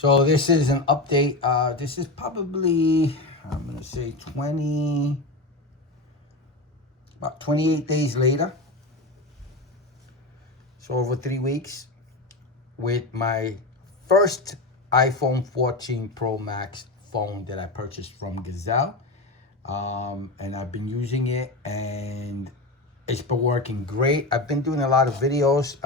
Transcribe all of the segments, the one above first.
So this is an update. This is probably, I'm gonna say about 28 days later. So over 3 weeks with my first iPhone 14 Pro Max phone that I purchased from Gazelle. And I've been using it and it's been working great. I've been doing a lot of videos.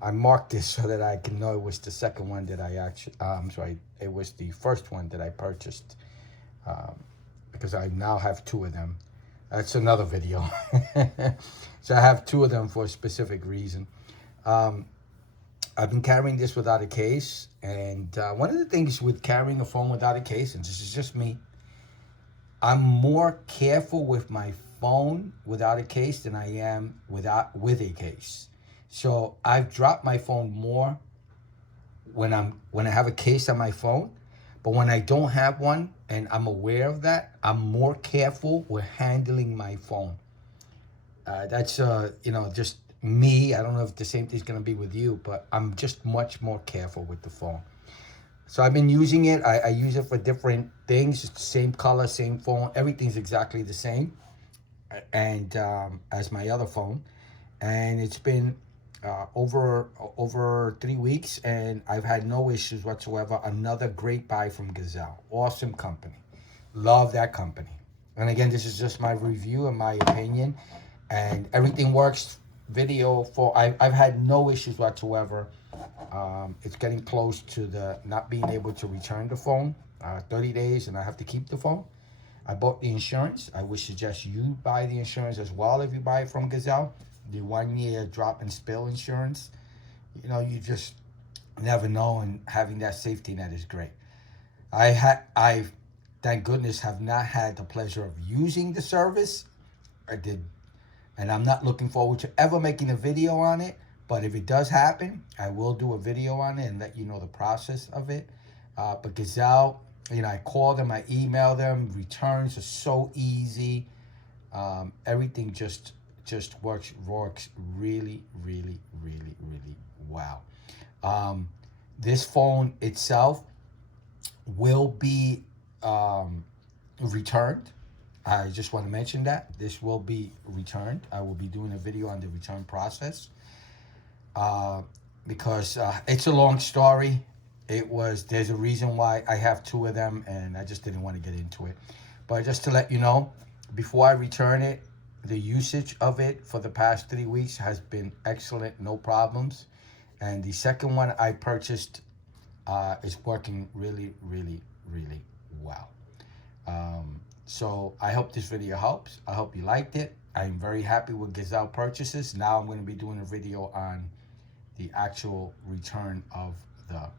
I marked this so that I can know it was the second one that I actually, I'm sorry, it was the first one that I purchased, because I now have two of them. That's another video. So I have two of them for a specific reason. I've been carrying this without a case, and one of the things with carrying a phone without a case, and this is just me, I'm more careful with my phone without a case than I am with a case. So I've dropped my phone more when I have a case on my phone, but when I don't have one and I'm aware of that, I'm more careful with handling my phone. That's just me. I don't know if the same thing's gonna be with you, but I'm just much more careful with the phone. So I've been using it. I use it for different things. It's the same color, same phone. Everything's exactly the same, and as my other phone, and it's been over 3 weeks, and I've had no issues whatsoever. Another great buy from Gazelle. Awesome company. Love that company. And again, this is just my review and my opinion, and everything works. Video for I've had no issues whatsoever. It's getting close to the not being able to return the phone. 30 days and I have to keep the phone. I bought the insurance. I would suggest you buy the insurance as well if you buy it from Gazelle. The 1 year drop and spill insurance. You just never know, and having that safety net is great. I thank goodness have not had the pleasure of using the service. I did, and I'm not looking forward to ever making a video on it. But if it does happen, I will do a video on it and let you know the process of it. But Gazelle, I call them, I email them. Returns are so easy. Everything just works really, really, really, really well. This phone itself will be returned. I just want to mention that this will be returned. I will be doing a video on the return process. Because it's a long story. There's a reason why I have two of them, and I just didn't want to get into it. But just to let you know, before I return it, the usage of it for the past 3 weeks has been excellent, no problems. And the second one I purchased is working really, really, really well. So I hope this video helps. I hope you liked it. I'm very happy with Gazelle purchases. Now I'm going to be doing a video on the actual return of the